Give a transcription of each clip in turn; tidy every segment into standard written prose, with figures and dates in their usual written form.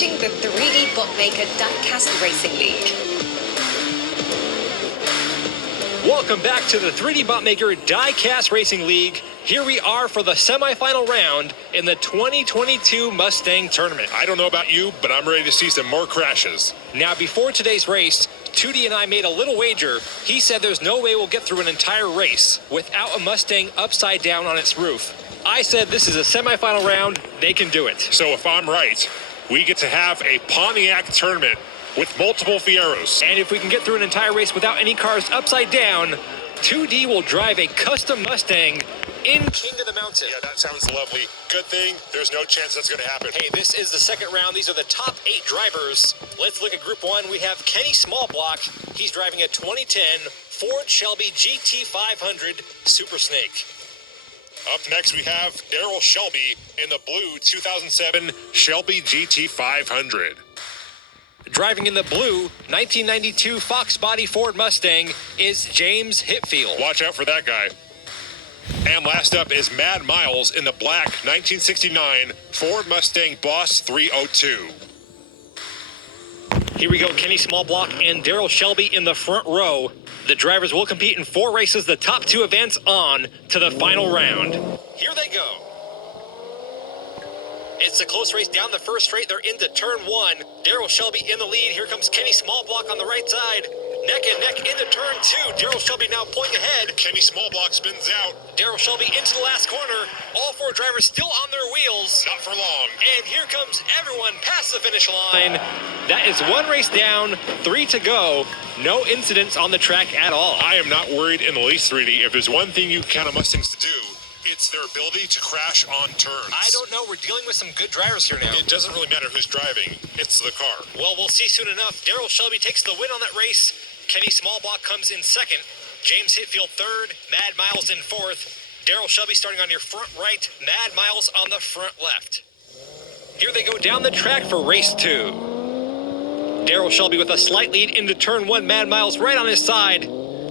watching the 3dbotmaker Diecast Racing League. Welcome back to the 3dbotmaker Diecast Racing League. Here we are for the semifinal round in the 2022 Mustang Tournament. I don't know about you, but I'm ready to see some more crashes. Now, before today's race, 2D and I made a little wager. He said there's no way we'll get through an entire race without a Mustang upside down on its roof. I said this is a semifinal round, they can do it. So if I'm right, we get to have a Pontiac tournament with multiple Fieros. And if we can get through an entire race without any cars upside down, 2D will drive a custom Mustang in King of the Mountain. Yeah, that sounds lovely. Good thing there's no chance that's going to happen. Hey, this is the second round. These are the top 8 drivers. Let's look at Group 1. We have Kenny Smallblock. He's driving a 2010 Ford Shelby GT500 Super Snake. Up next, we have Daryl Shelby in the blue 2007 Shelby GT500. Driving in the blue 1992 Fox Body Ford Mustang is James Hetfield. Watch out for that guy. And last up is Mad Miles in the black 1969 Ford Mustang Boss 302. Here we go, Kenny Smallblock and Daryl Shelby in the front row. The drivers will compete in 4 races, the top 2 events on to the final round. Here they go. It's a close race down the first straight. They're into turn 1. Daryl Shelby in the lead. Here comes Kenny Smallblock on the right side. Neck and neck into turn 2. Daryl Shelby now pulling ahead. Kenny Smallblock spins out. Daryl Shelby into the last corner. All 4 drivers still on their wheels. Not for long. And here comes everyone past the finish line. That is 1 race down, 3 to go. No incidents on the track at all. I am not worried in the least, 3D. If there's one thing you count on Mustangs to do, it's their ability to crash on turns. I don't know. We're dealing with some good drivers here now. It doesn't really matter who's driving. It's the car. Well, we'll see soon enough. Daryl Shelby takes the win on that race. Kenny Smallblock comes in second. James Hetfield third. Mad Miles in fourth. Daryl Shelby starting on your front right. Mad Miles on the front left. Here they go down the track for race 2. Daryl Shelby with a slight lead into turn 1. Mad Miles right on his side.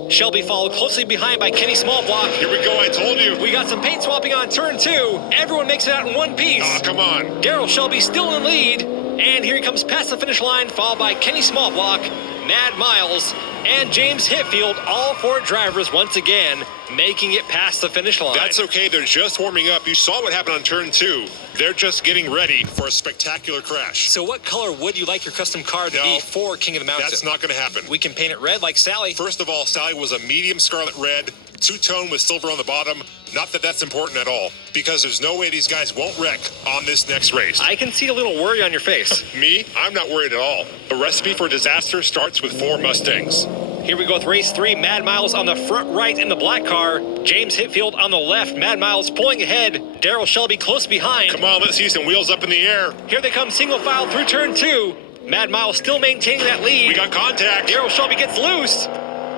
Shelby followed closely behind by Kenny Smallblock. Here we go, I told you. We got some paint swapping on turn 2. Everyone makes it out in one piece. Oh, come on. Daryl Shelby still in the lead. And here he comes past the finish line, followed by Kenny Smallblock, Mad Miles, and James Hetfield. All 4 drivers once again making it past the finish line. That's okay. They're just warming up. You saw what happened on turn 2. They're just getting ready for a spectacular crash. So what color would you like your custom car to be for King of the Mountain? That's not going to happen. We can paint it red like Sally. First of all, Sally was a medium scarlet red, 2-tone with silver on the bottom. Not that that's important at all, because there's no way these guys won't wreck on this next race. I can see a little worry on your face. Me? I'm not worried at all. The recipe for disaster starts with 4 Mustangs. Here we go with race 3. Mad Miles on the front right in the black car. James Hetfield on the left. Mad Miles pulling ahead. Daryl Shelby close behind. Come on, let's see some wheels up in the air. Here they come, single file through turn 2. Mad Miles still maintaining that lead. We got contact. Daryl Shelby gets loose.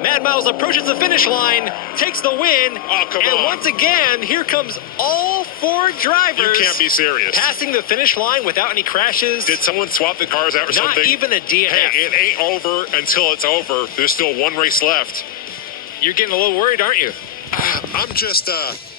Mad Miles approaches the finish line, takes the win. Oh, come and on. once again, here comes all 4 drivers. You can't be serious. Passing the finish line without any crashes. Did someone swap the cars out or Not something? Not even a DNF. Hey, it ain't over until it's over. There's still 1 race left. You're getting a little worried, aren't you? I'm just,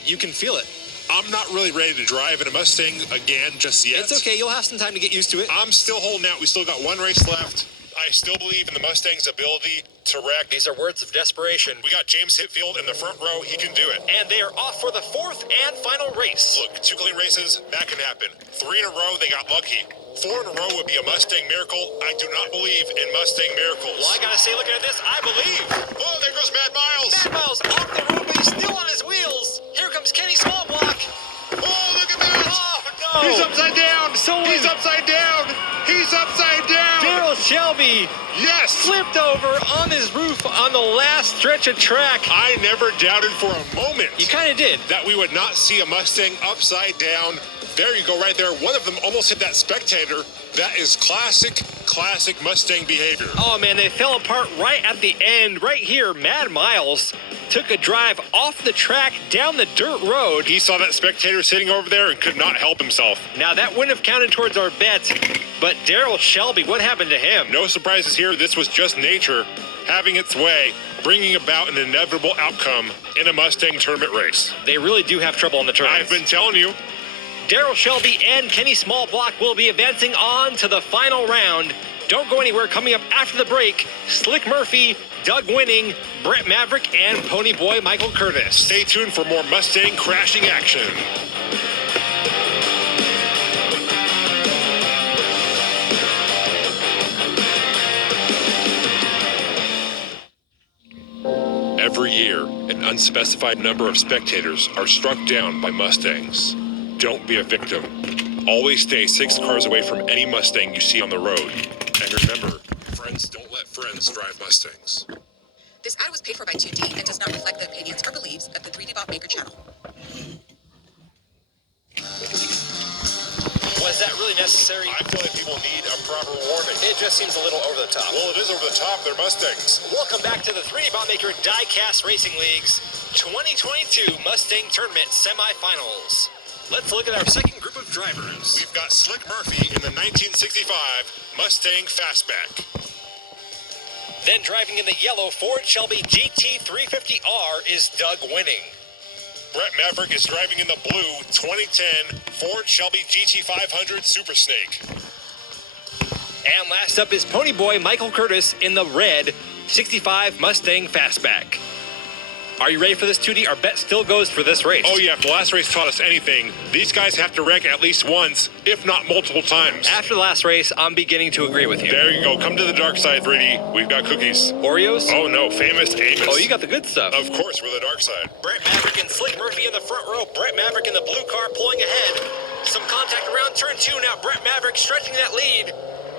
You can feel it. I'm not really ready to drive in a Mustang again just yet. It's okay. You'll have some time to get used to it. I'm still holding out. We still got 1 race left. I still believe in the Mustang's ability to wreck. These are words of desperation. We got James Hetfield in the front row. He can do it. And they are off for the 4th and final race. Look, 2 clean races, that can happen. 3 in a row, they got lucky. 4 in a row would be a Mustang miracle. I do not believe in Mustang miracles. Well, I gotta say, looking at this, I believe. Oh, there goes Mad Miles. Mad Miles off the road, but he's still on his wheels. Here comes Kenny Smallblock. Oh, look at that. Oh, no. He's upside down. He's upside down. He's upside down. Daryl Shelby Yes. flipped over on his roof on the last stretch of track. I never doubted for a moment. You kind of did. That we would not see a Mustang upside down. There you go right there. One of them almost hit that spectator. That is classic Mustang behavior. Oh, man, they fell apart right at the end. Right here, Mad Miles took a drive off the track down the dirt road. He saw that spectator sitting over there and could not help himself. Now, that wouldn't have counted towards our bet, but Daryl Shelby, what happened to him? No surprises here. This was just nature having its way, bringing about an inevitable outcome in a Mustang tournament race. They really do have trouble on the turns. I've been telling you. Darrell Shelby and Kenny Smallblock will be advancing on to the final round. Don't go anywhere. Coming up after the break, Slick Murphy, Doug Winning, Brett Maverick, and Ponyboy Michael Curtis. Stay tuned for more Mustang crashing action. Every year, an unspecified number of spectators are struck down by Mustangs. Don't be a victim. Always stay 6 cars away from any Mustang you see on the road. And remember, friends don't let friends drive Mustangs. This ad was paid for by 2D and does not reflect the opinions or beliefs of the 3dbotmaker channel. Was that really necessary? I feel like people need a proper warning. It just seems a little over the top. Well, it is over the top. They're Mustangs. Welcome back to the 3dbotmaker Diecast Racing League's 2022 Mustang Tournament Semifinals. Let's look at our second group of drivers. We've got Slick Murphy in the 1965 Mustang Fastback. Then driving in the yellow Ford Shelby GT350R is Doug Winning. Brett Maverick is driving in the blue 2010 Ford Shelby GT500 Super Snake. And last up is Ponyboy Michael Curtis in the red 65 Mustang Fastback. Are you ready for this, 2D? Our bet still goes for this race. Oh yeah, if the last race taught us anything, these guys have to wreck at least once, if not multiple times. After the last race, I'm beginning to agree with you. There you go. Come to the dark side, 3D. We've got cookies. Oreos? Oh no, famous Amos. Oh, you got the good stuff. Of course, we're the dark side. Brett Maverick and Slick Murphy in the front row. Brett Maverick in the blue car pulling ahead. Some contact around turn 2 now. Brett Maverick stretching that lead.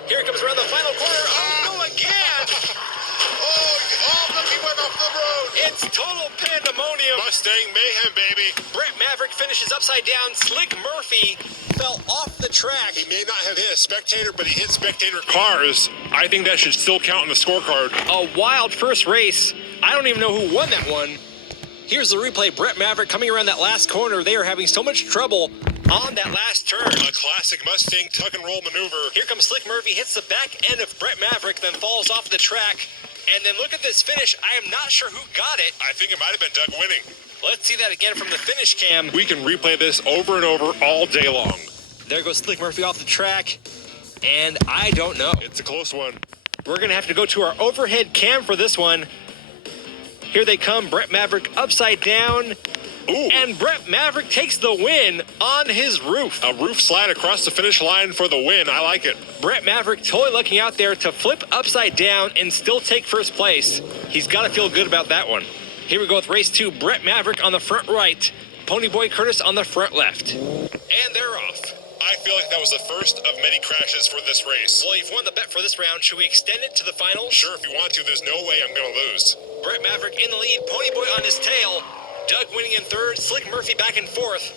Here it comes around the final corner. Oh, no, again! Look, he went off the road. It's total pandemonium. Mustang mayhem, baby. Brett Maverick finishes upside down. Slick Murphy fell off the track. He may not have hit a spectator, but he hit spectator cars. I think that should still count on the scorecard. A wild first race. I don't even know who won that one. Here's the replay. Brett Maverick coming around that last corner. They are having so much trouble on that last turn. A classic Mustang tuck and roll maneuver. Here comes Slick Murphy, hits the back end of Brett Maverick, then falls off the track. And then look at this finish. I am not sure who got it. I think it might have been Doug Winning. Let's see that again from the finish cam. We can replay this over and over all day long. There goes Slick Murphy off the track. And I don't know. It's a close one. We're going to have to go to our overhead cam for this one. Here they come. Brett Maverick upside down. Ooh. And Brett Maverick takes the win on his roof. A roof slide across the finish line for the win. I like it. Brett Maverick totally looking out there to flip upside down and still take first place. He's got to feel good about that one. Here we go with race 2. Brett Maverick on the front right. Ponyboy Curtis on the front left. And they're off. I feel like that was the first of many crashes for this race. Well, you've won the bet for this round. Should we extend it to the final? Sure, if you want to. There's no way I'm going to lose. Brett Maverick in the lead. Ponyboy on his tail. Doug Winning in third. Slick Murphy back and forth.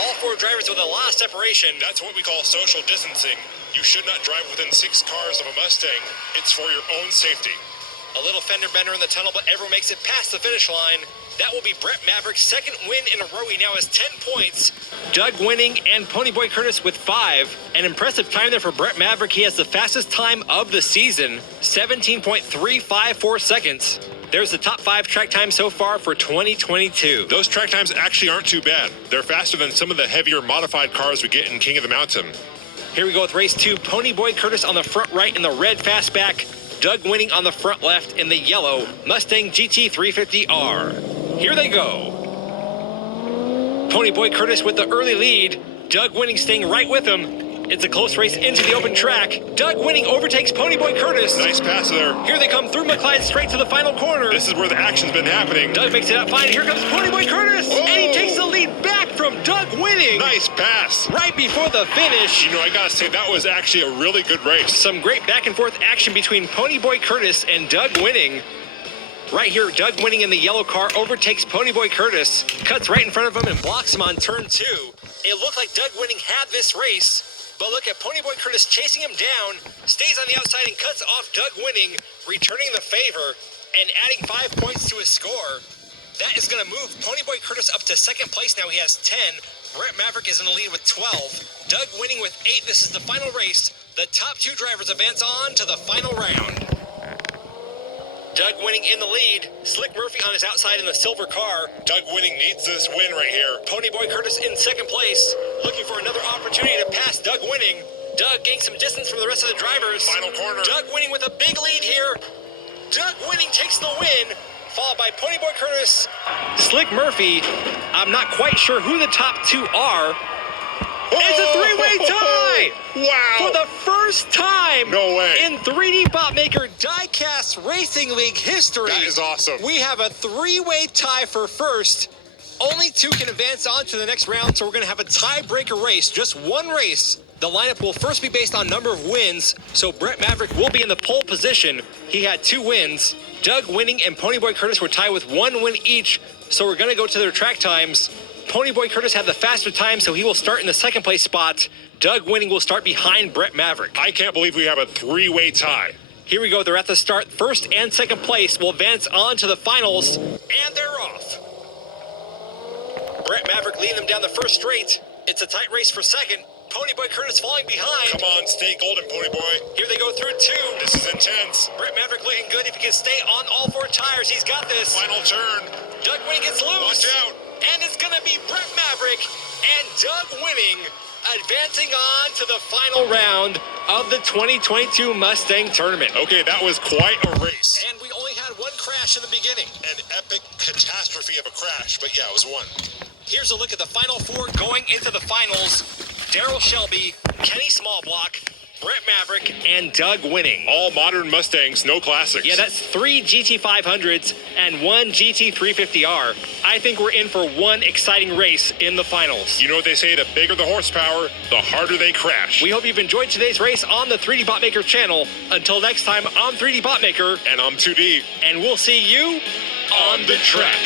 All 4 drivers with a lot of separation. That's what we call social distancing. You should not drive within 6 cars of a Mustang. It's for your own safety. A little fender bender in the tunnel, but everyone makes it past the finish line. That will be Brett Maverick's second win in a row. He now has 10 points. Doug Winning and Ponyboy Curtis with 5. An impressive time there for Brett Maverick. He has the fastest time of the season, 17.354 seconds. There's the top 5 track times so far for 2022. Those track times actually aren't too bad. They're faster than some of the heavier modified cars we get in King of the Mountain. Here we go with race 2. Ponyboy Curtis on the front right in the red fastback. Doug Winning on the front left in the yellow Mustang GT350R. Here they go. Ponyboy Curtis with the early lead. Doug Winning staying right with him. It's a close race into the open track. Doug Winning overtakes Ponyboy Curtis. Nice pass there. Here they come through McLeod straight to the final corner. This is where the action's been happening. Doug makes it out fine. Here comes Ponyboy Curtis. Whoa. And he takes the lead back from Doug Winning. Nice pass. Right before the finish. You know, I gotta say, that was actually a really good race. Some great back and forth action between Ponyboy Curtis and Doug Winning. Right here, Doug Winning in the yellow car overtakes Ponyboy Curtis, cuts right in front of him and blocks him on turn 2. It looked like Doug Winning had this race, but look at Ponyboy Curtis chasing him down, stays on the outside and cuts off Doug Winning, returning the favor and adding 5 points to his score. That is going to move Ponyboy Curtis up to second place now. He has 10. Brett Maverick is in the lead with 12. Doug Winning with 8. This is the final race. The top 2 drivers advance on to the final round. Doug Winning in the lead. Slick Murphy on his outside in the silver car. Doug Winning needs this win right here. Ponyboy Curtis in second place, looking for another opportunity to pass Doug Winning. Doug gained some distance from the rest of the drivers. Final corner. Doug Winning with a big lead here. Doug Winning takes the win, followed by Ponyboy Curtis. Slick Murphy, I'm not quite sure who the top two are. It's a three-way tie! Wow! For the first time No way. in 3dbotmaker Diecast Racing League history. That is awesome. We have a three-way tie for first. Only two can advance on to the next round, so we're going to have a tiebreaker race, just one race. The lineup will first be based on number of wins, so Brett Maverick will be in the pole position. He had 2 wins. Doug Winning and Ponyboy Curtis were tied with 1 win each, so we're going to go to their track times. Ponyboy Curtis had the faster time, so he will start in the second place spot. Doug Winning will start behind Brett Maverick. I can't believe we have a 3-way tie. Here we go. They're at the start. First and second place will advance on to the finals, and they're off. Brett Maverick leading them down the first straight. It's a tight race for second. Ponyboy Curtis falling behind. Come on, stay golden, Ponyboy. Here they go through 2. This is intense. Brett Maverick looking good. If he can stay on all 4 tires, he's got this. Final turn. Doug Winning gets loose. Watch out. And it's going to be Brett Maverick and Doug Winning advancing on to the final round of the 2022 Mustang Tournament. Okay, that was quite a race. And we only had 1 crash in the beginning. An epic catastrophe of a crash, but yeah, it was 1. Here's a look at the final 4 going into the finals. Daryl Shelby, Kenny Smallblock, Brett Maverick, and Doug Winning. All modern Mustangs, no classics. Yeah, that's 3 GT500s and 1 GT350R. I think we're in for one exciting race in the finals. You know what they say, the bigger the horsepower, the harder they crash. We hope you've enjoyed today's race on the 3dbotmaker channel. Until next time, I'm 3dbotmaker. And I'm 2D. And we'll see you on the track.